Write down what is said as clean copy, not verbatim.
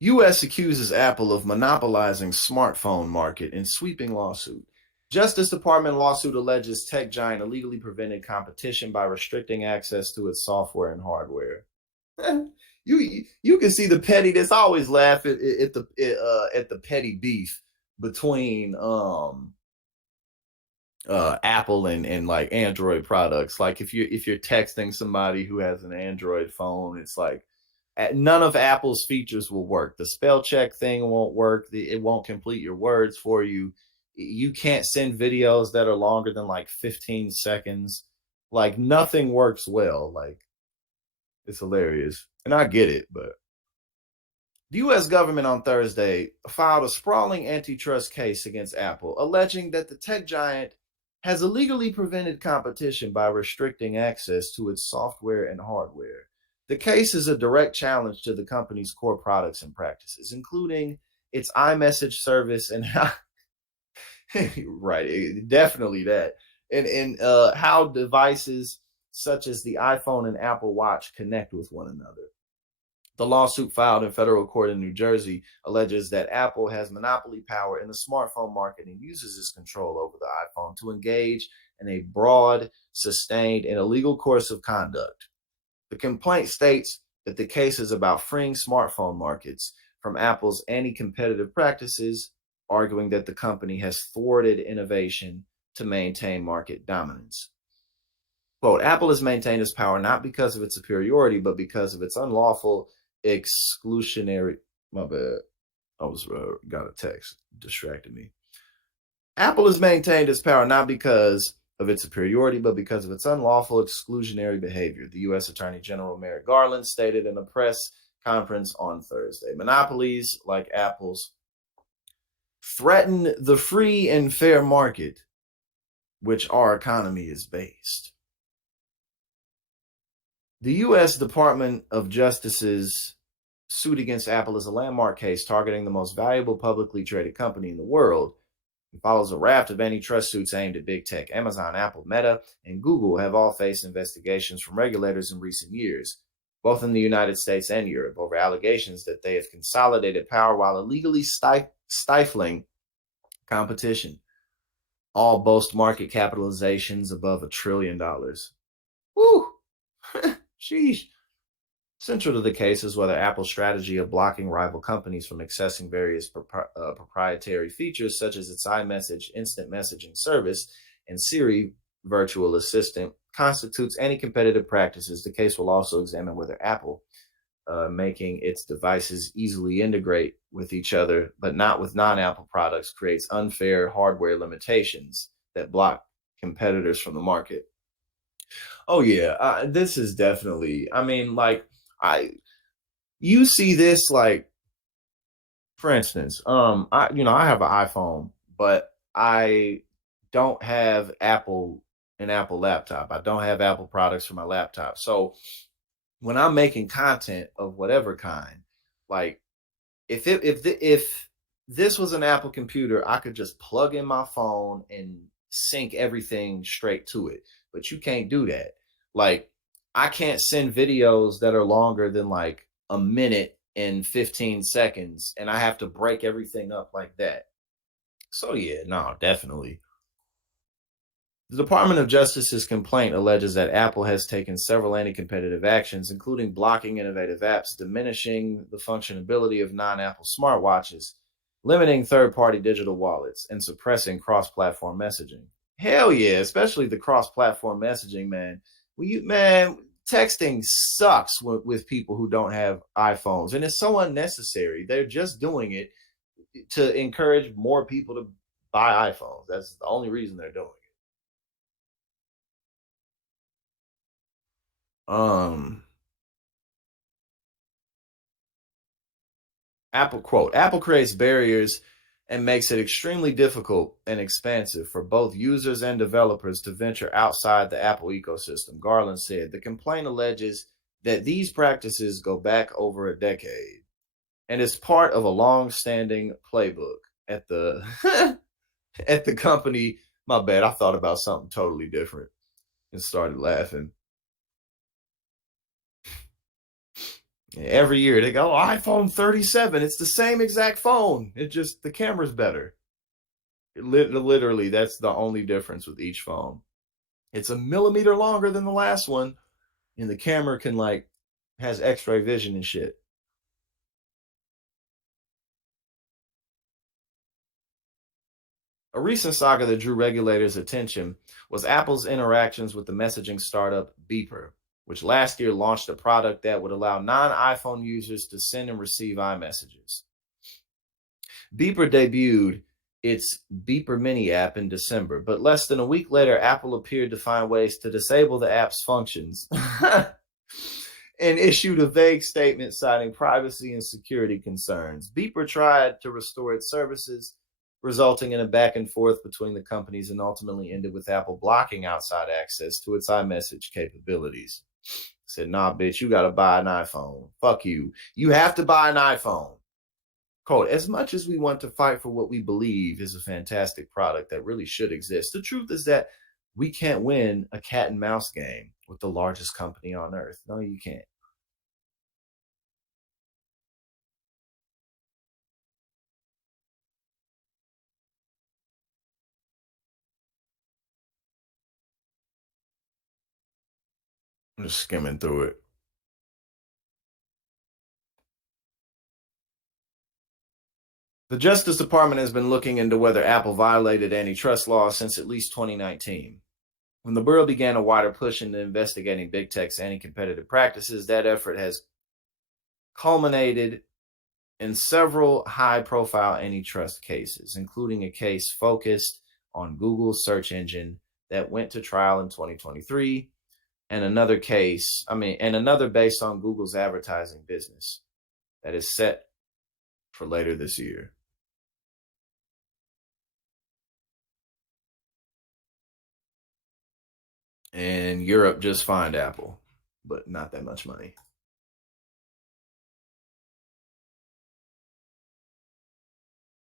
U.S. accuses Apple of monopolizing smartphone market in sweeping lawsuit. Justice Department lawsuit alleges tech giant illegally prevented competition by restricting access to its software and hardware. You can see the pettiness. I always laugh at the petty beef between Apple and like Android products. Like if you're texting somebody who has an Android phone, it's like none of Apple's features will work. The spell check thing won't work. It won't complete your words for you. You can't send videos that are longer than like 15 seconds. Like nothing works well. Like it's hilarious. And I get it, but the U.S. government on Thursday filed a sprawling antitrust case against Apple, alleging that the tech giant has illegally prevented competition by restricting access to its software and hardware. The case is a direct challenge to the company's core products and practices, including its iMessage service and how, right, definitely that, and how devices such as the iPhone and Apple Watch connect with one another. The lawsuit filed in federal court in New Jersey alleges that Apple has monopoly power in the smartphone market and uses its control over the iPhone to engage in a broad, sustained, and illegal course of conduct. The complaint states that the case is about freeing smartphone markets from Apple's anti-competitive practices, arguing that the company has thwarted innovation to maintain market dominance. Quote, Apple has maintained its power not because of its superiority, but because of its unlawful exclusionary. My bad. I was got a text, distracted me. Apple has maintained its power not because of its superiority, but because of its unlawful exclusionary behavior, the U.S. Attorney General Merrick Garland stated in a press conference on Thursday. Monopolies like Apple's threaten the free and fair market, which our economy is based. The U.S. Department of Justice's suit against Apple is a landmark case targeting the most valuable publicly traded company in the world. It follows a raft of antitrust suits aimed at big tech. Amazon, Apple, Meta, and Google have all faced investigations from regulators in recent years, both in the United States and Europe, over allegations that they have consolidated power while illegally stifling competition. All boast market capitalizations above $1 trillion. Woo! Sheesh. Central to the case is whether Apple's strategy of blocking rival companies from accessing various proprietary features, such as its iMessage instant messaging service and Siri virtual assistant, constitutes anti-competitive practices. The case will also examine whether Apple, making its devices easily integrate with each other, but not with non-Apple products, creates unfair hardware limitations that block competitors from the market. Oh yeah, this is definitely. I mean, like I you see this like for instance, I have an iPhone, but I don't have an Apple laptop. I don't have Apple products for my laptop. So when I'm making content of whatever kind, like if this was an Apple computer, I could just plug in my phone and sync everything straight to it. But you can't do that. Like I can't send videos that are longer than like a minute and 15 seconds, and I have to break everything up like that. So yeah, no, definitely. The Department of Justice's complaint alleges that Apple has taken several anti-competitive actions, including blocking innovative apps, diminishing the functionality of non-Apple smartwatches, limiting third-party digital wallets, and suppressing cross-platform messaging. Hell yeah, especially the cross-platform messaging, man. Texting sucks with people who don't have iPhones, and it's so unnecessary. They're just doing it to encourage more people to buy iPhones. That's the only reason they're doing it. Apple quote, Apple creates barriers and makes it extremely difficult and expensive for both users and developers to venture outside the Apple ecosystem, Garland said. The complaint alleges that these practices go back over a decade and is part of a long-standing playbook at the at the company. My bad, I thought about something totally different and started laughing. Every year they go, oh, iPhone 37. It's the same exact phone. It just, the camera's better. Literally, that's the only difference with each phone. It's a millimeter longer than the last one, and the camera can like has X-ray vision and shit. A recent saga that drew regulators' attention was Apple's interactions with the messaging startup Beeper, which last year launched a product that would allow non-iPhone users to send and receive iMessages. Beeper debuted its Beeper Mini app in December, but less than a week later, Apple appeared to find ways to disable the app's functions and issued a vague statement citing privacy and security concerns. Beeper tried to restore its services, resulting in a back and forth between the companies, and ultimately ended with Apple blocking outside access to its iMessage capabilities. Said, nah, bitch, you got to buy an iPhone. Fuck you. You have to buy an iPhone. Quote, as much as we want to fight for what we believe is a fantastic product that really should exist, the truth is that we can't win a cat and mouse game with the largest company on earth. No, you can't. I'm just skimming through it. The Justice Department has been looking into whether Apple violated antitrust laws since at least 2019. When the Bureau began a wider push into investigating big tech's anti-competitive practices, that effort has culminated in several high-profile antitrust cases, including a case focused on Google's search engine that went to trial in 2023, and another based on Google's advertising business that is set for later this year. And Europe just fined Apple, but not that much money.